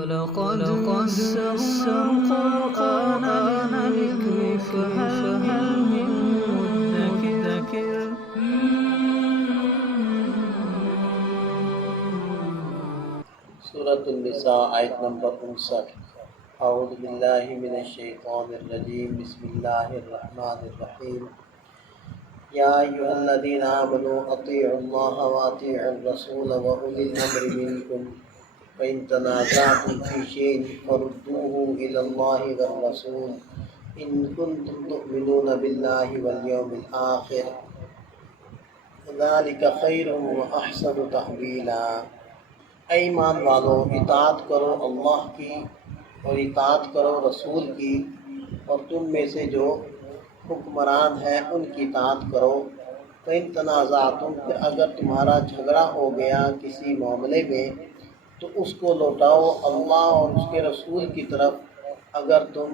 ولقد يسرنا القرآن للذكر فهل من مدكر. سورة النساء آیت نمبر 59. اعوذ باللہ من الشیطان الرجیم. بسم اللہ الرحمن الرحیم. یا ایھا الذین آمنوا اطیعوا اللہ واطیعوا الرسول واولی الامر منکم فإن تنازعتم فی شیء فردوه الی اللہ والرسول ان کنتم تؤمنون باللہ والیوم الآخر ذلک خیر واحسن تأویلا. اے ایمان والو، اطاعت کرو اللہ کی اور اطاعت کرو رسول کی، اور تم میں سے جو حکمران ہیں ان کی اطاعت کرو. فإن تنازعتم، پھر اگر تمہارا جھگڑا ہو گیا کسی معاملے میں تو اس کو لوٹاؤ اللہ اور اس کے رسول کی طرف، اگر تم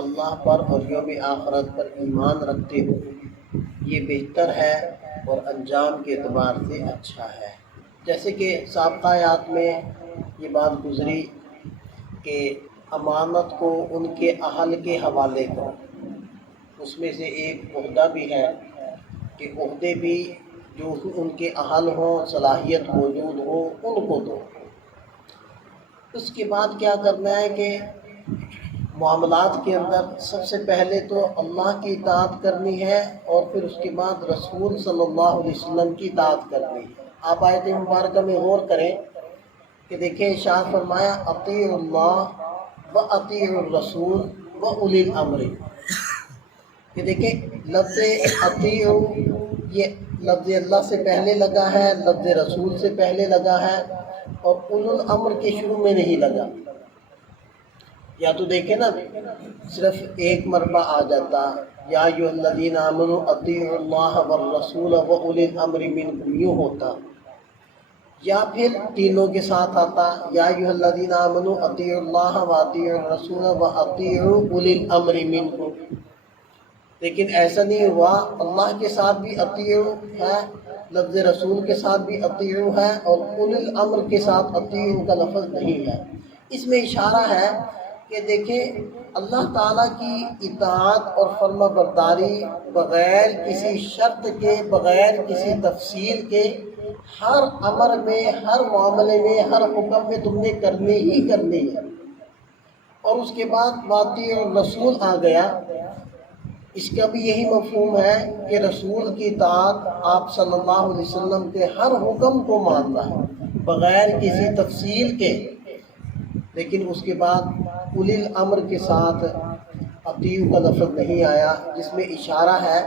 اللہ پر اور یوم آخرت پر ایمان رکھتے ہو. یہ بہتر ہے اور انجام کے اعتبار سے اچھا ہے. جیسے کہ سابقہ آیات میں یہ بات گزری کہ امانت کو ان کے اہل کے حوالے کرو. اس میں سے ایک عہدہ بھی ہے کہ عہدے بھی جو ان کے اہل ہوں، صلاحیت موجود ہو، ان کو دو. اس کے بعد کیا کرنا ہے کہ معاملات کے اندر سب سے پہلے تو اللہ کی اطاعت کرنی ہے اور پھر اس کے بعد رسول صلی اللہ علیہ وسلم کی اطاعت کرنی ہے. آپ آیت مبارکہ میں غور کریں کہ دیکھیں ارشاد فرمایا اطیعوا اللہ و اطیعوا الرسول و اولی الامر. کہ دیکھیں لفظ اطیعوا یہ لفظ اللہ سے پہلے لگا ہے، لفظ رسول سے پہلے لگا ہے، اور اولی الامر کے شروع میں نہیں لگا. یا تو دیکھیں نا صرف ایک مرتبہ آ جاتا یا ایھا الذین آمنوا اطیعوا اللہ والرسول واولی الامر منکم، یوں ہوتا. یا پھر تینوں کے ساتھ آتا یا ایھا الذین آمنوا اطیعوا اللہ واطیعوا الرسول واطیعوا اولی الامر منکم. لیکن ایسا نہیں ہوا، اللہ کے ساتھ بھی اطیعوا ہے، لفظ رسول کے ساتھ بھی اطیعوا ہے، اور اولی الامر کے ساتھ اطیعوا کا لفظ نہیں ہے. اس میں اشارہ ہے کہ دیکھیں اللہ تعالیٰ کی اطاعت اور فرما برداری بغیر کسی شرط کے، بغیر کسی تفصیل کے، ہر امر میں، ہر معاملے میں، ہر حکم میں تم نے کرنی ہی کرنی ہے. اور اس کے بعد واطیعوا الرسول آ گیا. اس کا بھی یہی مفہوم ہے کہ رسول کی اطاعت آپ صلی اللہ علیہ وسلم کے ہر حکم کو ماننا ہے بغیر کسی تفصیل کے. لیکن اس کے بعد اولی الامر کے ساتھ اطیعوا کا لفظ نہیں آیا، جس میں اشارہ ہے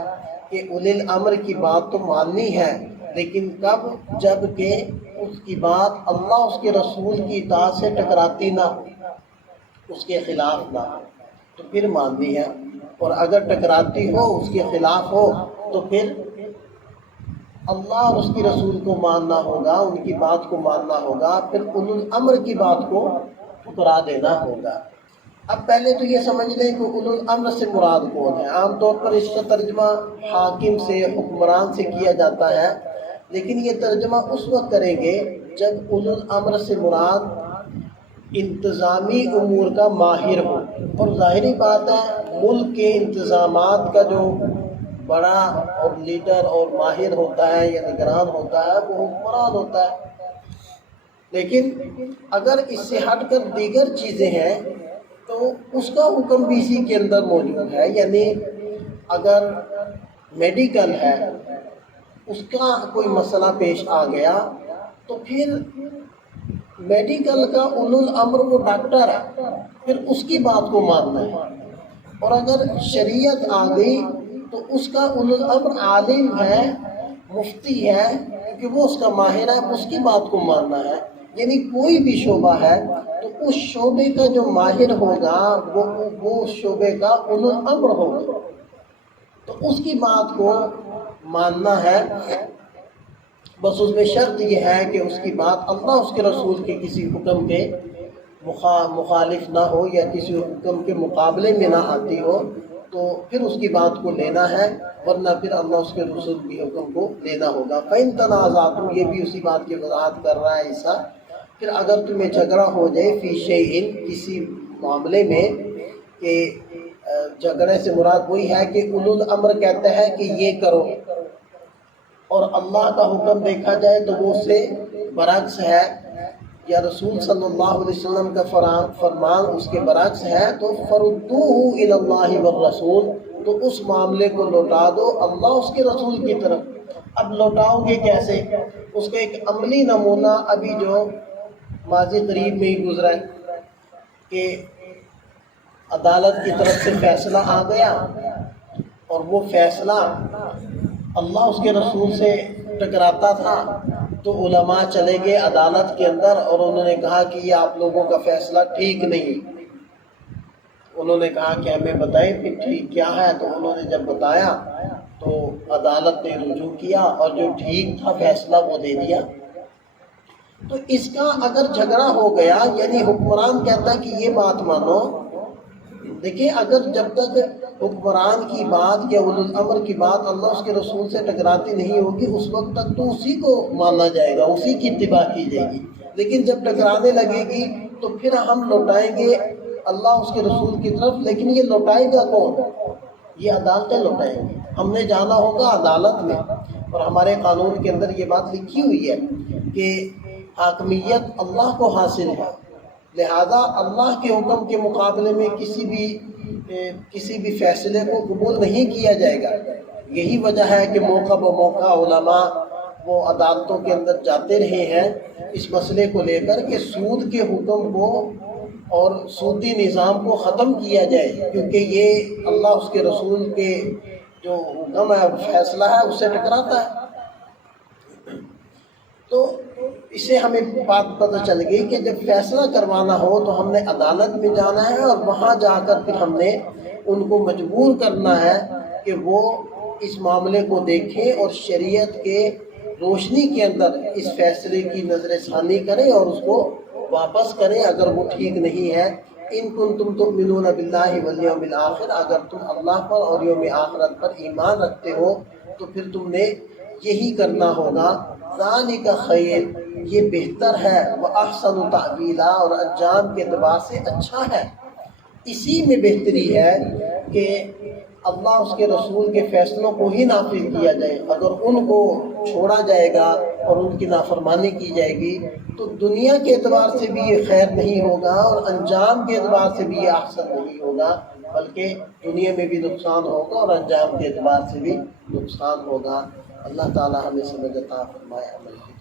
کہ اولی الامر کی بات تو ماننی ہے، لیکن کب؟ جب کہ اس کی بات اللہ اس کے رسول کی اطاعت سے ٹکراتی نہ ہو، اس کے خلاف نہ ہو، تو پھر ماننی ہے. اور اگر ٹکراتی ہو، اس کے خلاف ہو، تو پھر اللہ اور اس کی رسول کو ماننا ہوگا، ان کی بات کو ماننا ہوگا، پھر اولو الامر کی بات کو ٹھکرا دینا ہوگا. اب پہلے تو یہ سمجھ لیں کہ اولو الامر سے مراد کون ہے. عام طور پر اس کا ترجمہ حاکم سے، حکمران سے کیا جاتا ہے، لیکن یہ ترجمہ اس وقت کریں گے جب اولو الامر سے مراد انتظامی امور کا ماہر ہو. اور ظاہری بات ہے ملک کے انتظامات کا جو بڑا اور لیڈر اور ماہر ہوتا ہے یا نگران ہوتا ہے وہ حکمران ہوتا ہے. لیکن اگر اس سے ہٹ کر دیگر چیزیں ہیں تو اس کا حکم بھی اسی کے اندر موجود ہے. یعنی اگر میڈیکل ہے، اس کا کوئی مسئلہ پیش آ گیا تو پھر میڈیکل کا اولو الامر وہ ڈاکٹر ہے، پھر اس کی بات کو ماننا ہے. اور اگر شریعت آ گئی تو اس کا اولو الامر عالم ہے، مفتی ہے، کیونکہ وہ اس کا ماہر ہے، اس کی بات کو ماننا ہے. یعنی کوئی بھی شعبہ ہے تو اس شعبے کا جو ماہر ہوگا وہ اس شعبے کا اولو الامر ہوگا، تو اس کی بات کو ماننا ہے. بس اس میں شرط یہ ہے کہ اس کی بات اللہ اس کے رسول کے کسی حکم کے مخالف نہ ہو یا کسی حکم کے مقابلے میں نہ آتی ہو، تو پھر اس کی بات کو لینا ہے، ورنہ پھر اللہ اس کے رسول کے حکم کو لینا ہوگا. فَإِن تَنَازَعْتُمْ، یہ بھی اسی بات کی وضاحت کر رہا ہے عیسیٰ پھر اگر تمہیں جھگڑا ہو جائے فی شیء کسی معاملے میں، کہ جھگڑے سے مراد وہی ہے کہ اولو الامر کہتا ہے کہ یہ کرو اور اللہ کا حکم دیکھا جائے تو وہ اس سے برعکس ہے، یا رسول صلی اللہ علیہ وسلم کا فرمان اس کے برعکس ہے، تو فردوہ الی اللہ والرسول، تو اس معاملے کو لوٹا دو اللہ اس کے رسول کی طرف۔ اب لوٹاؤ گے کیسے؟ اس کا ایک عملی نمونہ ابھی جو ماضی قریب میں ہی گزرا ہے کہ عدالت کی طرف سے فیصلہ آ گیا اور وہ فیصلہ اللہ اس کے رسول سے ٹکراتا تھا، تو علماء چلے گئے عدالت کے اندر اور انہوں نے کہا کہ یہ آپ لوگوں کا فیصلہ ٹھیک نہیں۔ انہوں نے کہا کہ ہمیں بتائیں کہ ٹھیک کیا ہے، تو انہوں نے جب بتایا تو عدالت نے رجوع کیا اور جو ٹھیک تھا فیصلہ وہ دے دیا۔ تو اس کا اگر جھگڑا ہو گیا، یعنی حکمران کہتا ہے کہ یہ بات مانو، دیکھیں اگر جب تک حکمران کی بات یا اولو الامر کی بات اللہ اس کے رسول سے ٹکراتی نہیں ہوگی، اس وقت تک تو اسی کو مانا جائے گا، اسی کی اتباع کی جائے گی۔ لیکن جب ٹکرانے لگے گی تو پھر ہم لوٹائیں گے اللہ اس کے رسول کی طرف، لیکن یہ لوٹائے گا کون؟ یہ عدالتیں لوٹائیں گی۔ ہم نے جانا ہوگا عدالت میں، اور ہمارے قانون کے اندر یہ بات لکھی ہوئی ہے کہ حاکمیت اللہ کو حاصل ہے، لہذا اللہ کے حکم کے مقابلے میں کسی بھی فیصلے کو قبول نہیں کیا جائے گا۔ یہی وجہ ہے کہ موقع بموقع علماء وہ عدالتوں کے اندر جاتے رہے ہیں اس مسئلے کو لے کر کہ سود کے حکم کو اور سودی نظام کو ختم کیا جائے، کیونکہ یہ اللہ اس کے رسول کے جو حکم ہے فیصلہ ہے اس سے ٹکراتا ہے۔ تو اسے ہمیں بات پتہ چل گئی کہ جب فیصلہ کروانا ہو تو ہم نے عدالت میں جانا ہے، اور وہاں جا کر پھر ہم نے ان کو مجبور کرنا ہے کہ وہ اس معاملے کو دیکھیں اور شریعت کے روشنی کے اندر اس فیصلے کی نظر ثانی کریں اور اس کو واپس کریں اگر وہ ٹھیک نہیں ہے۔ ان کنتم تؤمنون باللہ والیوم الآخر، اگر تم اللہ پر اور یوم آخرت پر ایمان رکھتے ہو تو پھر تم نے یہی کرنا ہوگا۔ ذالک خیر، یہ بہتر ہے، وَأَحْسَنُ تَأْوِيلًا، اور انجام کے اعتبار سے اچھا ہے۔ اسی میں بہتری ہے کہ اللہ اس کے رسول کے فیصلوں کو ہی نافذ کیا جائے۔ اگر ان کو چھوڑا جائے گا اور ان کی نافرمانی کی جائے گی تو دنیا کے اعتبار سے بھی یہ خیر نہیں ہوگا اور انجام کے اعتبار سے بھی یہ احسن نہیں ہوگا، بلکہ دنیا میں بھی نقصان ہوگا اور انجام کے اعتبار سے بھی نقصان ہوگا۔ اللہ تعالی ہمیں سمجھ عطا فرمائے، عمل کی